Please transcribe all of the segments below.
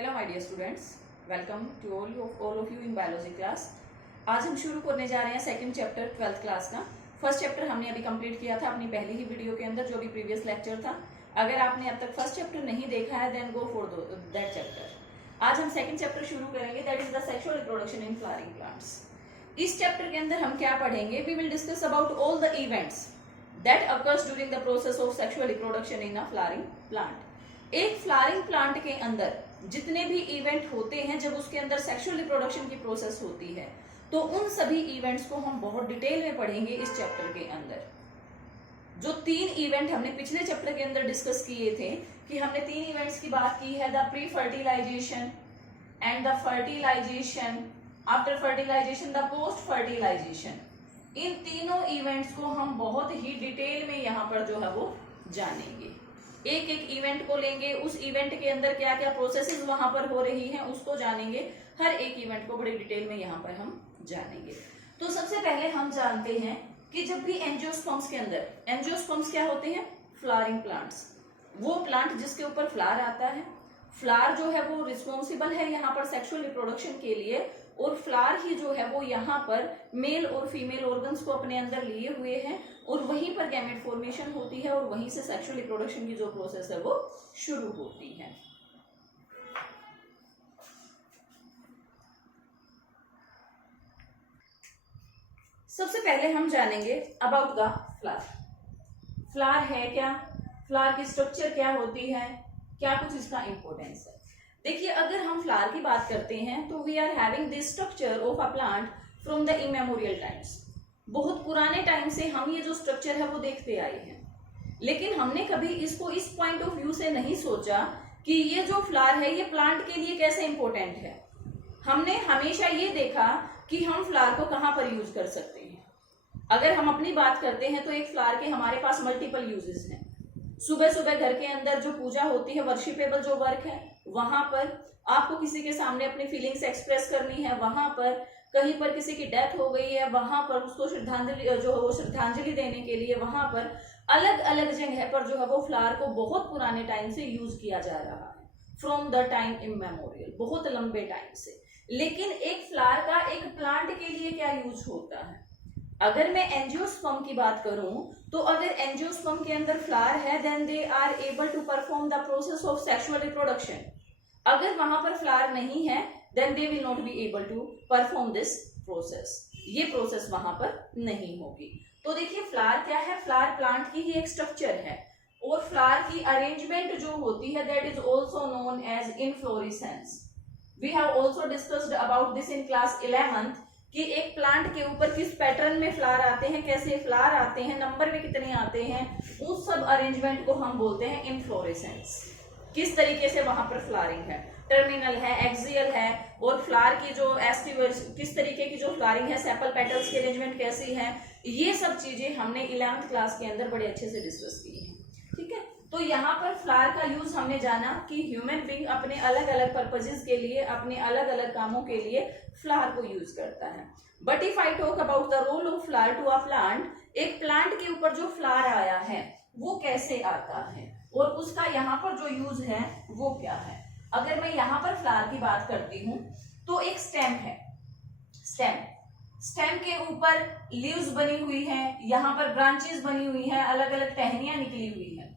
Hello my dear students, welcome to all of you in biology class. आज हम शुरू करने जा रहे हैं सेकंड चैप्टर 12th क्लास का। फर्स्ट चैप्टर हमने अभी कंप्लीट किया था अपनी पहली ही वीडियो के अंदर, जो भी प्रीवियस लेक्चर था। अगर आपने अब तक फर्स्ट चैप्टर नहीं देखा है then go for that chapter. आज हम सेकंड चैप्टर शुरू करेंगे, that is the sexual reproduction in flowering plants. इस चैप्टर के अंदर हम क्या पढ़ेंगे? We will discuss about all the events that occurs during the process of sexual reproduction in a flowering plant. एक फ्लावरिंग प्लांट के अंदर जितने भी इवेंट होते हैं, जब उसके अंदर सेक्सुअल रिप्रोडक्शन की प्रोसेस होती है, तो उन सभी इवेंट्स को हम बहुत डिटेल में पढ़ेंगे इस चैप्टर के अंदर। जो 3 इवेंट हमने पिछले चैप्टर के अंदर डिस्कस किए थे, कि हमने 3 इवेंट्स की बात की है, the pre fertilization and the fertilization, after fertilization the post fertilization. इन तीनों इवेंट्स को हम बहुत ही डिटेल में यहाँ पर जो है वो जानेंगे। एक एक इवेंट को लेंगे, उस इवेंट के अंदर क्या क्या प्रोसेसेस वहां पर हो रही हैं उसको जानेंगे। हर एक इवेंट को बड़ी डिटेल में यहाँ पर हम जानेंगे। तो सबसे पहले हम जानते हैं कि जब भी एंजियोस्पर्म्स के अंदर, एंजियोस्पर्म्स क्या होते हैं? Flowering plants. वो प्लांट जिसके ऊपर फ्लावर आता है। फ्लावर जो है वो रिस्पॉन्सिबल है यहाँ पर सेक्सुअल रिप्रोडक्शन के लिए, और फ्लावर ही जो है वो यहाँ पर मेल और फीमेल ऑर्गन्स को अपने अंदर लिए हुए हैं, और वहीं पर गैमेट फॉर्मेशन होती है, और वहीं से सेक्सुअल रिप्रोडक्शन की जो प्रोसेस है वो शुरू होती है। सबसे पहले हम जानेंगे अबाउट द फ्लावर। फ्लावर है क्या, फ्लावर की स्ट्रक्चर क्या होती है, क्या कुछ इसका इंपॉर्टेंस है। देखिए, अगर हम फ्लावर की बात करते हैं तो we are having this structure of a plant from the immemorial times. बहुत पुराने टाइम से हम ये जो स्ट्रक्चर है वो देखते आए हैं, लेकिन हमने कभी इसको इस पॉइंट ऑफ व्यू से नहीं सोचा कि ये जो फ्लावर है ये प्लांट के लिए कैसे इंपॉर्टेंट है। हमने हमेशा ये देखा कि हम फ्लावर को कहाँ पर यूज कर सकते हैं। अगर हम अपनी बात करते हैं तो एक फ्लावर के हमारे पास मल्टीपल यूजेस हैं। सुबह सुबह घर के अंदर जो पूजा होती है, वर्शिपेबल जो वर्क है, वहां पर आपको किसी के सामने अपनी फीलिंग्स एक्सप्रेस करनी है, वहां पर कहीं पर किसी की डेथ हो गई है, वहां पर उसको श्रद्धांजलि देने के लिए वहां पर अलग अलग जगह पर जो है वो फ्लावर को बहुत पुराने टाइम से यूज किया जा रहा है, फ्रॉम द टाइम इमेमोरियल, बहुत लंबे टाइम से। लेकिन एक फ्लावर का एक प्लांट के लिए क्या यूज होता है? अगर मैं एंजियोस्पर्म की बात करूं तो अगर एंजियोस्पर्म के अंदर फ्लावर है then they are able to perform the process of sexual reproduction. अगर वहां पर फ्लावर नहीं है then they will not be able to perform this process. ये प्रोसेस वहां पर नहीं होगी। तो देखिए, फ्लावर क्या है? फ्लावर प्लांट की ही एक स्ट्रक्चर है, और फ्लावर की अरेंजमेंट जो होती है that is also known as inflorescence. We have also discussed about this in class 11th कि एक प्लांट के ऊपर किस पैटर्न में फ्लावर आते हैं, कैसे फ्लावर आते हैं, नंबर में कितने आते हैं, उस सब अरेंजमेंट को हम बोलते हैं इनफ्लोरेसेंस। किस तरीके से वहां पर फ्लावरिंग है, टर्मिनल है, एक्सियल है, और फ्लावर की जो एस्टिवर्स किस तरीके की जो फ्लावरिंग है, सेपल पेटल्स की अरेंजमेंट कैसी है, ये सब चीजें हमने 11th क्लास के अंदर बड़े अच्छे से डिस्कस की है। ठीक है, तो यहाँ पर फ्लावर का यूज हमने जाना कि ह्यूमन बीइंग अपने अलग अलग पर्पजेस के लिए, अपने अलग अलग कामों के लिए फ्लावर को यूज करता है। But if I talk about the role of flower to a plant, एक प्लांट के ऊपर जो फ्लावर आया है वो कैसे आता है, और उसका यहाँ पर जो यूज है वो क्या है। अगर मैं यहाँ पर फ्लावर की बात करती हूँ तो एक स्टेम है। स्टेम के ऊपर लीव्स बनी हुई है, यहाँ पर ब्रांचेस बनी हुई है, अलग अलग टहनियां निकली हुई है।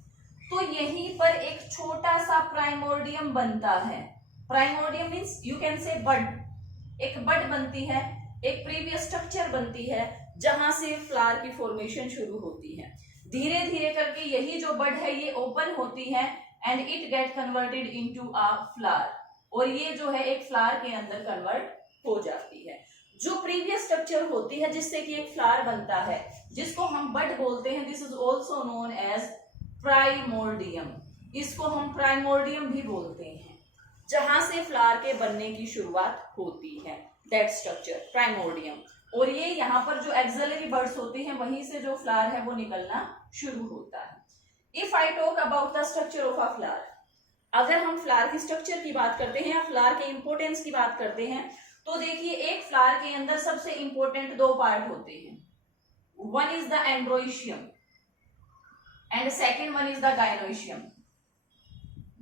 तो यहीं पर एक छोटा सा प्राइमोर्डियम बनता है। प्राइमोर्डियम मीन्स यू कैन से बड। एक बड बनती है, एक प्रीवियस स्ट्रक्चर बनती है, जहां से फ्लावर की फॉर्मेशन शुरू होती है। धीरे धीरे करके यही जो बड है ये ओपन होती है and it get converted into a flower, और ये जो है एक फ्लावर के अंदर कन्वर्ट हो जाती है। जो प्रीवियस स्ट्रक्चर होती है जिससे कि एक फ्लावर बनता है, जिसको हम बड बोलते हैं, this is also known as primordium. इसको हम प्राइमोर्डियम भी बोलते हैं, जहां से फ्लावर के बनने की शुरुआत होती है, दैट स्ट्रक्चर प्राइमोर्डियम। और ये यहाँ पर जो एक्सिलरी बर्ड्स होते हैं वहीं से जो फ्लावर है वो निकलना शुरू होता है। If I talk about the structure of a flower, अगर हम फ्लावर की स्ट्रक्चर की बात करते हैं या फ्लावर के इंपोर्टेंस की बात करते हैं, तो देखिए, एक फ्लावर के अंदर सबसे इंपॉर्टेंट 2 पार्ट होते हैं। One is the androecium and second one is the gynoecium.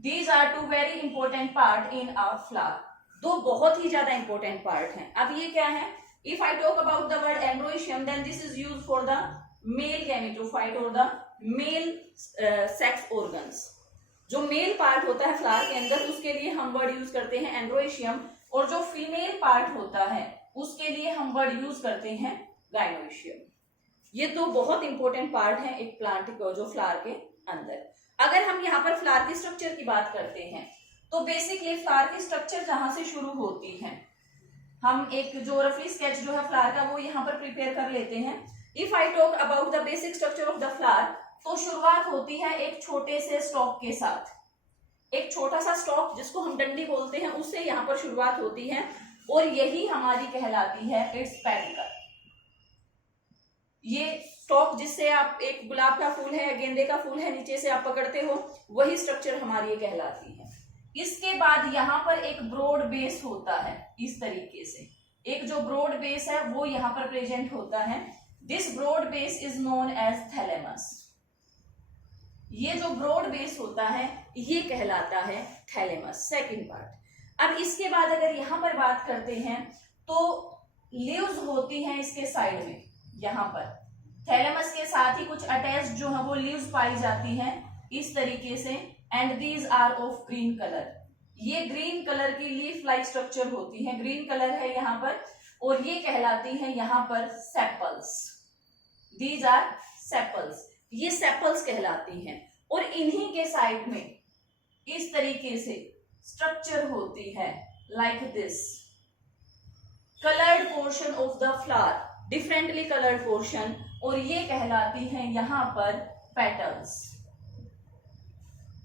These are two very important part in a flower. दो बहुत ही ज्यादा इंपॉर्टेंट पार्ट हैं। अब ये क्या है? If I talk about the word androecium then this is used for the male gametophyte और the male sex organs. जो मेल पार्ट होता है फ्लावर के अंदर उसके लिए हम वर्ड यूज करते हैं एंड्रोइशियम, और जो फीमेल पार्ट होता है उसके लिए हम वर्ड यूज करते हैं गाइनोइशियम। ये दो बहुत इंपॉर्टेंट पार्ट हैं एक प्लांट जो फ्लावर के अंदर। अगर हम यहाँ पर फ्लावर की स्ट्रक्चर की बात करते हैं तो बेसिकली फ्लावर की स्ट्रक्चर कहाँ से शुरू होती है, हम एक जो रफली स्केच जो है फ्लावर का वो यहाँ पर प्रिपेयर कर लेते हैं। If I talk about the basic structure of the flower, तो शुरुआत होती है एक छोटे से स्टॉक के साथ। एक छोटा सा स्टॉक जिसको हम डंडी बोलते हैं उससे यहाँ पर शुरुआत होती है, और यही हमारी कहलाती है इट्स पेडिकल। ये स्टॉक जिससे आप एक गुलाब का फूल है, गेंदे का फूल है, नीचे से आप पकड़ते हो, वही स्ट्रक्चर हमारी ये कहलाती है। इसके बाद यहाँ पर एक ब्रॉड बेस होता है, इस तरीके से एक जो ब्रॉड बेस है वो यहाँ पर प्रेजेंट होता है। This broad base is known as thalamus. ये जो ब्रॉड बेस होता है ये कहलाता है थैलेमस, सेकंड पार्ट। अब इसके बाद अगर यहाँ पर बात करते हैं तो लीव्स होती हैं इसके साइड में, यहाँ पर थैलेमस के साथ ही कुछ अटैच जो है वो लीव्स पाई जाती हैं इस तरीके से, and these are of green colour. ये ग्रीन कलर की लीफ लाइक स्ट्रक्चर होती है, ग्रीन कलर है यहाँ पर, और ये कहलाती है यहाँ पर सेपल्स। दीज आर सेपल्स, ये सेपल्स कहलाती हैं। और इन्हीं के साइड में इस तरीके से स्ट्रक्चर होती है like this, coloured portion of the flower, differently coloured portion, और ये कहलाती है यहाँ पर पेटल्स।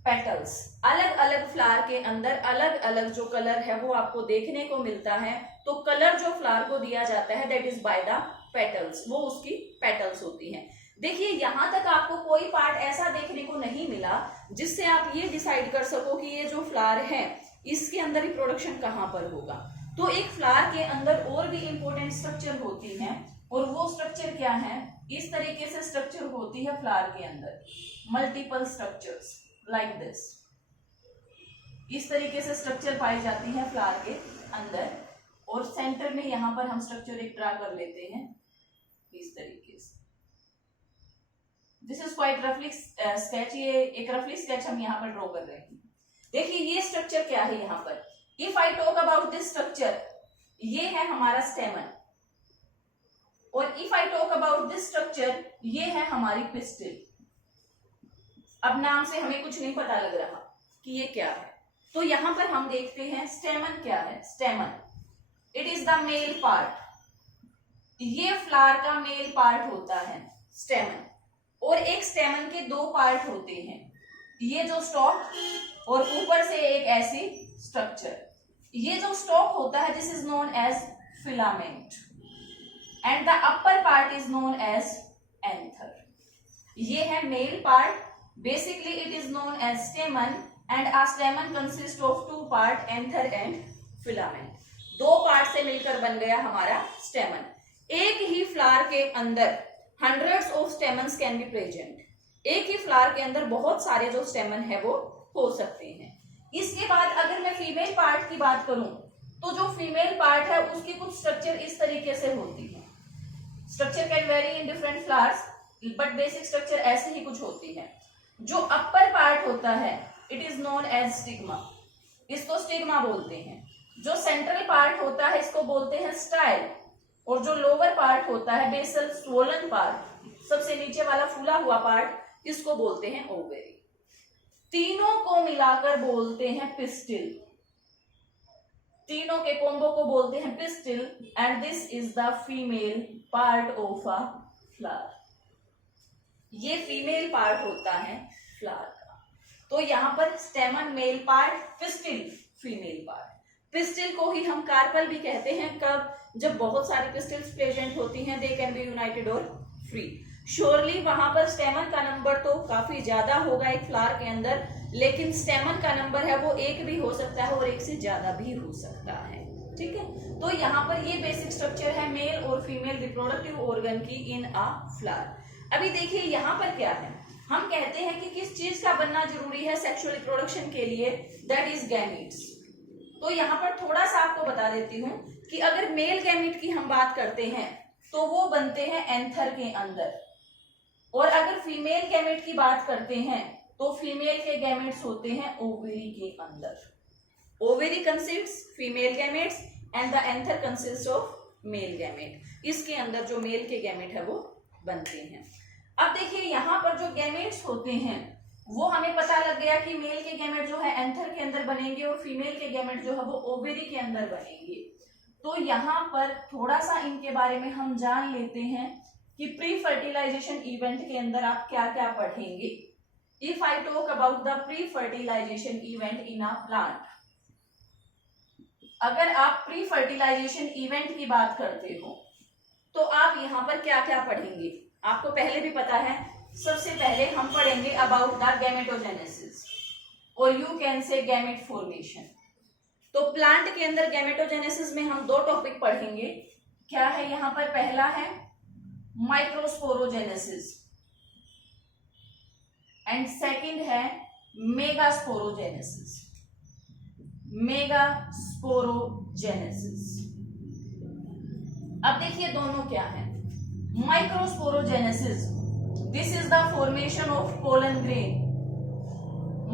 पेटल्स अलग अलग फ्लावर के अंदर अलग अलग जो कलर है वो आपको देखने को मिलता है, तो कलर जो फ्लावर को दिया जाता है that is by the petals, वो उसकी पेटल्स होती हैं। देखिए यहां तक आपको कोई पार्ट ऐसा देखने को नहीं मिला जिससे आप ये डिसाइड कर सको कि ये जो फ्लावर है इसके अंदर रिप्रोडक्शन कहां पर होगा। तो एक फ्लावर के अंदर और भी इंपॉर्टेंट स्ट्रक्चर होती है, और वो स्ट्रक्चर क्या है, इस तरीके से स्ट्रक्चर होती है फ्लावर के अंदर, मल्टीपल स्ट्रक्चर्स लाइक दिस। इस तरीके से स्ट्रक्चर पाई जाती है फ्लावर के अंदर, और सेंटर में यहां पर हम स्ट्रक्चर एक ड्रा कर लेते हैं इस तरीके से। दिस इज क्वाइट रफली स्केच, ये एक रफली स्केच हम यहाँ पर ड्रॉ कर रहे हैं। देखिए ये स्ट्रक्चर क्या है यहाँ पर। If I talk about this structure, ये है हमारा स्टेमन, और if I talk about this structure, ये है हमारी पिस्टिल। अब नाम से हमें कुछ नहीं पता लग रहा कि ये क्या है, तो यहां पर हम देखते हैं स्टेमन क्या है। स्टेमन it is the male part, ये फ्लावर का मेल पार्ट होता है स्टेमन। और एक स्टेमन के दो पार्ट होते हैं, ये जो स्टॉक और ऊपर से एक ऐसी स्ट्रक्चर। ये जो स्टॉक होता है this is known as filament, and the upper part is known as anther. ये है male part, basically it is known as stamen, and a stamen consists of two part, anther and filament। दो part से मिलकर बन गया हमारा स्टेमन। एक ही flower के अंदर hundreds of stamens can be present। एक ही फ्लावर के अंदर बहुत सारे जो स्टेमन है वो हो सकते हैं। इसके बाद अगर मैं फीमेल पार्ट की बात करूं तो जो फीमेल पार्ट है उसकी कुछ स्ट्रक्चर इस तरीके से होती है। Structure can very in different flowers, but basic structure ऐसे ही कुछ होती है। जो अपर पार्ट होता है it is known as stigma, इसको स्टिग्मा बोलते हैं। जो सेंट्रल पार्ट होता है इसको बोलते हैं स्टाइल, और जो लोअर पार्ट होता है बेसल स्वोलन पार्ट, सबसे नीचे वाला फूला हुआ पार्ट, इसको बोलते हैं ओवेरी। तीनों को मिलाकर बोलते हैं पिस्टिल, तीनों के कॉम्बो को बोलते हैं pistil, and this is the female part of a flower. ये फीमेल पार्ट होता है फ्लावर का। तो यहाँ पर स्टेमन male part, pistil female part. Pistil को ही हम कार्पल भी कहते हैं, कब, जब बहुत सारी पिस्टिल्स प्रेजेंट होती हैं, दे कैन बी यूनाइटेड और फ्री। श्योरली वहां पर स्टेमन का नंबर तो काफी ज्यादा होगा एक फ्लावर के अंदर, लेकिन स्टेमन का नंबर है वो एक भी हो सकता है और एक से ज्यादा भी हो सकता है। ठीक है, तो यहाँ पर ये बेसिक स्ट्रक्चर है मेल और फीमेल रिप्रोडक्टिव ऑर्गन की इन अ फ्लावर। अभी देखिए यहाँ पर क्या है, हम कहते हैं कि किस चीज का बनना जरूरी है सेक्सुअल रिप्रोडक्शन के लिए, दैट इज गैमीट्स। तो यहाँ पर थोड़ा सा आपको बता देती हूँ कि अगर मेल गैमीट की हम बात करते हैं तो वो बनते हैं एंथर के अंदर, और अगर फीमेल गैमेट की बात करते हैं तो फीमेल के गैमेट्स होते हैं ओवेरी के अंदर। Ovary consists female gametes and the anther consist of male gamete. इसके अंदर जो मेल के गैमेट है वो बनते हैं। अब देखिए यहाँ पर जो गैमेट्स होते हैं वो हमें पता लग गया कि मेल के गैमेट जो है एंथर के अंदर बनेंगे और फीमेल के गैमेट जो है वो ओवेरी के अंदर बनेंगे। तो यहाँ पर थोड़ा सा इनके बारे में हम जान लेते हैं कि प्री फर्टिलाइजेशन इवेंट के अंदर आप क्या क्या पढ़ेंगे। If I talk about the pre fertilization event in a plant, अगर आप प्री फर्टिलाइजेशन इवेंट की बात करते हो तो आप यहाँ पर क्या क्या पढ़ेंगे, आपको पहले भी पता है। सबसे पहले हम पढ़ेंगे अबाउट द गैमेटोजेनेसिस और you can say gamete formation. तो प्लांट के अंदर गैमेटोजेनेसिस में हम दो टॉपिक पढ़ेंगे। क्या है यहाँ पर, पहला है माइक्रोस्पोरोजेनेसिस एंड सेकंड है मेगास्पोरोजेनेसिस। मेगास्पोरोजेनेसिस, अब देखिए दोनों क्या है। Microsporogenesis, this is the formation of pollen grain.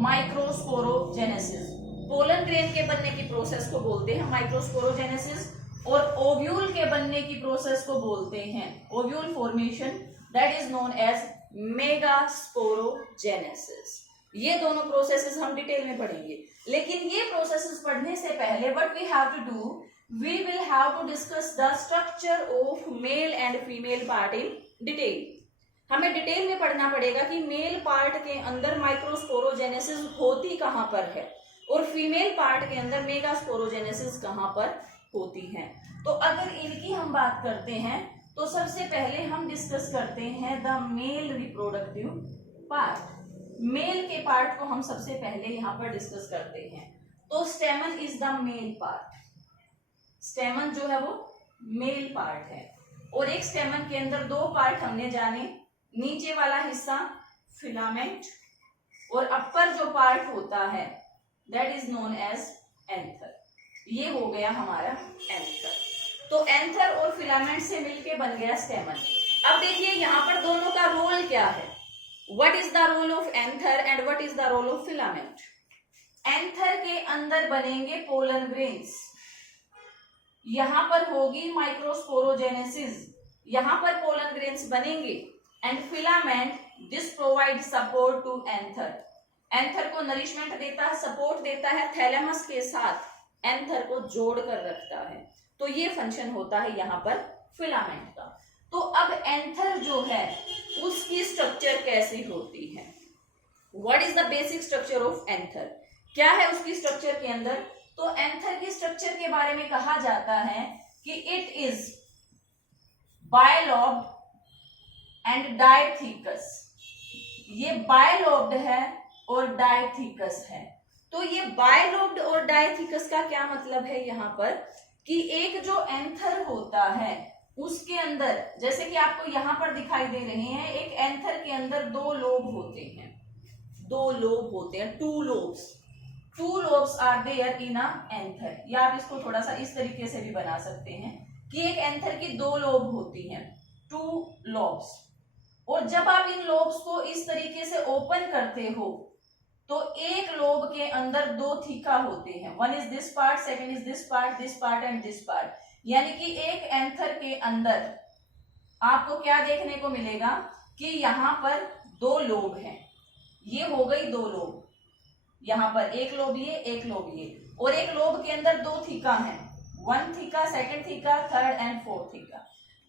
Microsporogenesis, pollen grain के बनने की प्रोसेस को बोलते हैं माइक्रोस्पोरोजेनेसिस, और ओव्यूल के बनने की प्रोसेस को बोलते हैं ovule formation, that is known as megasporogenesis. ये दोनों प्रोसेसेस हम डिटेल में पढ़ेंगे, लेकिन ये प्रोसेसेस पढ़ने से पहले what we have to do, we will have to discuss the structure of male and female part in detail। हमें डिटेल में पढ़ना पड़ेगा कि मेल पार्ट के अंदर माइक्रोस्पोरोजेनेसिस होती कहां पर है और फीमेल पार्ट के अंदर मेगास्पोरोजेनेसिस कहां पर होती है। तो अगर इनकी हम बात करते हैं तो सबसे पहले हम डिस्कस करते हैं the male reproductive part. Male के पार्ट को हम सबसे पहले यहाँ पर डिस्कस करते हैं। तो स्टेमन इज द मेल पार्ट, स्टेमन जो है वो मेल पार्ट है, और एक स्टेमन के अंदर दो पार्ट हमने जाने, नीचे वाला हिस्सा फिलामेंट और अपर जो पार्ट होता है that is known as anther. ये हो गया हमारा एंथर। तो एंथर और फिलामेंट से मिलके बन गया स्टेमन। अब देखिए यहाँ पर दोनों का रोल क्या है, what is the role of anther and what is the role of filament. Anther के अंदर बनेंगे पोलन ग्रेन्स, यहां पर होगी माइक्रोस्पोरोजेनेसिस, यहां पर पोलन ग्रेन्स बनेंगे, and filament this provide support to anther. Anther को नरिशमेंट देता है, सपोर्ट देता है, थैलेमस के साथ एंथर को जोड़ कर रखता है। तो ये फंक्शन होता है यहाँ पर फिलामेंट का। तो अब एंथर जो है उसकी स्ट्रक्चर कैसी होती है, what is the basic structure of anther, क्या है उसकी स्ट्रक्चर के अंदर। तो एंथर की स्ट्रक्चर के बारे में कहा जाता है कि इट इज बायलॉब्ड एंड डायथीकस। ये बायलॉब्ड है और डायथीकस है। तो ये बायलॉब्ड और डायथीकस का क्या मतलब है यहाँ पर, कि एक जो एंथर होता है उसके अंदर, जैसे कि आपको यहाँ पर दिखाई दे रहे हैं, एक एंथर के अंदर दो लोब होते हैं, दो लोब होते हैं, two lobes. Two lobes are there in a anther. या आप इसको थोड़ा सा इस तरीके से भी बना सकते हैं कि एक एंथर की दो लोब होती हैं, टू लोब्स, और जब आप इन लोब्स को इस तरीके से ओपन करते हो तो एक लोब के अंदर दो थीका होते हैं, one is this part, second is this part and this part. यानी कि एक एंथर के अंदर आपको क्या देखने को मिलेगा कि यहाँ पर दो लोब हैं, ये हो गई दो लोब, यहाँ पर एक लोब ये, एक लोब ये, और एक लोब के अंदर दो थीका हैं, one theca, second theca, third and fourth theca.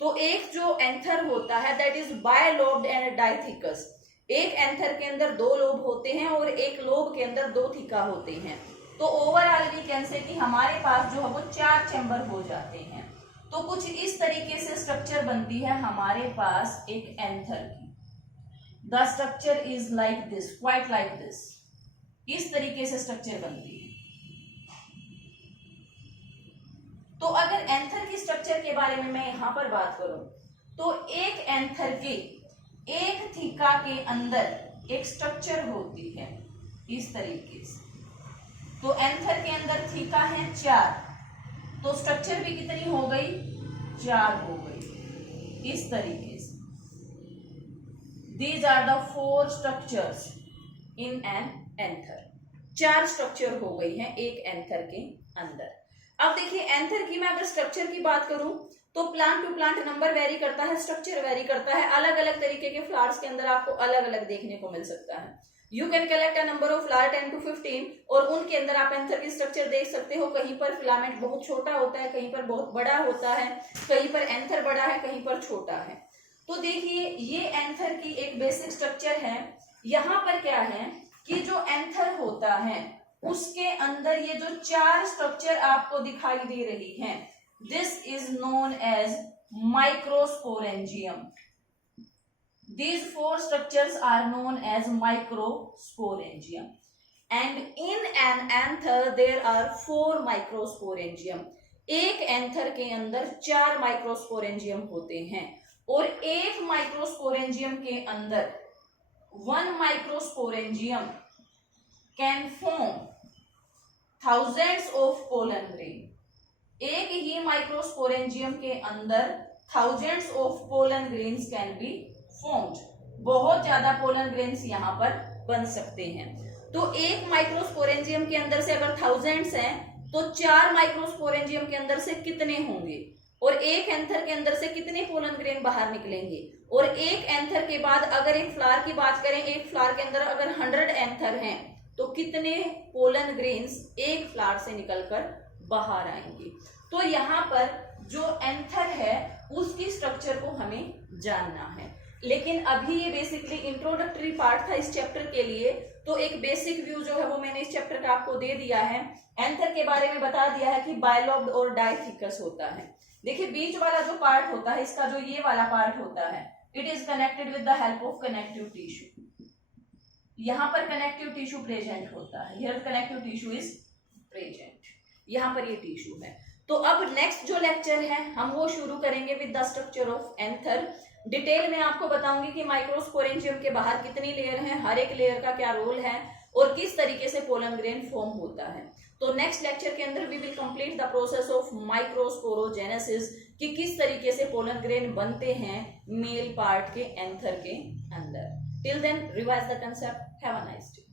तो एक जो एंथर होता है दैट इज बायलोब्ड एंड डायथीकस। एक एंथर के अंदर दो लोब होते हैं और एक लोब के अंदर दो थीका होते हैं। तो ओवरऑल वी कैन से कि हमारे पास जो है वो 4 चैम्बर हो जाते हैं। तो कुछ इस तरीके से स्ट्रक्चर बनती है हमारे पास एक एंथर की। The structure is like this, quite like this, इस तरीके से स्ट्रक्चर बनती है। तो अगर एंथर की स्ट्रक्चर के बारे में मैं यहां पर बात करूं तो एक एंथर के एक थीका के अंदर एक स्ट्रक्चर होती है इस तरीके से। तो एंथर के अंदर थीका है 4, तो स्ट्रक्चर भी कितनी हो गई, 4 हो गई इस तरीके से। These are the 4 structures in an anther. 4 structure हो गई हैं एक एंथर के अंदर। अब देखिए एंथर की मैं अगर स्ट्रक्चर की बात करूं तो plant to plant number vary करता है, स्ट्रक्चर वेरी करता है। अलग अलग तरीके के फ्लावर्स के अंदर आपको अलग अलग देखने को मिल सकता है। You can collect a number of flower 10 to 15 और उनके अंदर आप एंथर की स्ट्रक्चर देख सकते हो। कहीं पर फिलामेंट बहुत छोटा होता है, कहीं पर बहुत बड़ा होता है, कहीं पर एंथर बड़ा है, कहीं पर छोटा है। तो देखिए ये एंथर की एक बेसिक स्ट्रक्चर है। यहाँ पर क्या है कि जो एंथर होता है उसके अंदर ये जो 4 स्ट्रक्चर आपको दिखाई दे रही हैं, this is known as microsporangium. These 4 structures are known as microsporangium, and in an anther there are 4 microsporangium. एक एंथर के अंदर 4 माइक्रोस्पोरेंजियम होते हैं और एक माइक्रोस्पोरेंजियम के अंदर 1 microsporangium can form thousands of pollen grain. एक ही माइक्रोस्पोरेंजियम के अंदर thousands of pollen grains can be formed. बहुत ज्यादा पोलन ग्रेन्स यहाँ पर बन सकते हैं। तो एक माइक्रोस्पोरेंजियम के अंदर से अगर थाउजेंड्स हैं तो 4 माइक्रोस्पोरेंजियम के अंदर से कितने होंगे, और एक एंथर के अंदर से कितने पोलन ग्रेन बाहर निकलेंगे। और एक एंथर के बाद अगर एक फ्लावर की बात करें, एक फ्लावर के अंदर अगर 100 एंथर हैं तो कितने पोलन ग्रेन्स एक फ्लावर से निकलकर बाहर आएंगे। तो यहाँ पर जो एंथर है उसकी स्ट्रक्चर को हमें जानना है। लेकिन अभी ये बेसिकली इंट्रोडक्टरी पार्ट था इस चैप्टर के लिए, तो एक बेसिक व्यू जो है वो मैंने इस चैप्टर का आपको दे दिया है। एंथर के बारे में बता दिया है कि बायलॉब्ड और डायथिकस होता है। देखिए बीच वाला जो पार्ट होता है, इसका जो ये वाला पार्ट होता है, it is connected with the help of connective tissue. यहाँ पर कनेक्टिव टिश्यू प्रेजेंट होता है, here connective tissue is present, यहाँ पर ये टिश्यू है। तो अब नेक्स्ट जो लेक्चर है हम वो शुरू करेंगे with the structure of anther. Detail में आपको बताऊंगी कि माइक्रोस्पोरेंजियम के बाहर कितनी लेयर हैं, हर एक लेयर का क्या रोल है और किस तरीके से पोलन ग्रेन फॉर्म होता है। तो नेक्स्ट लेक्चर के अंदर we will complete the process of microsporogenesis, कि किस तरीके से पोलन ग्रेन बनते हैं मेल पार्ट के एंथर के अंदर। Till then revise the concept. Have a nice day.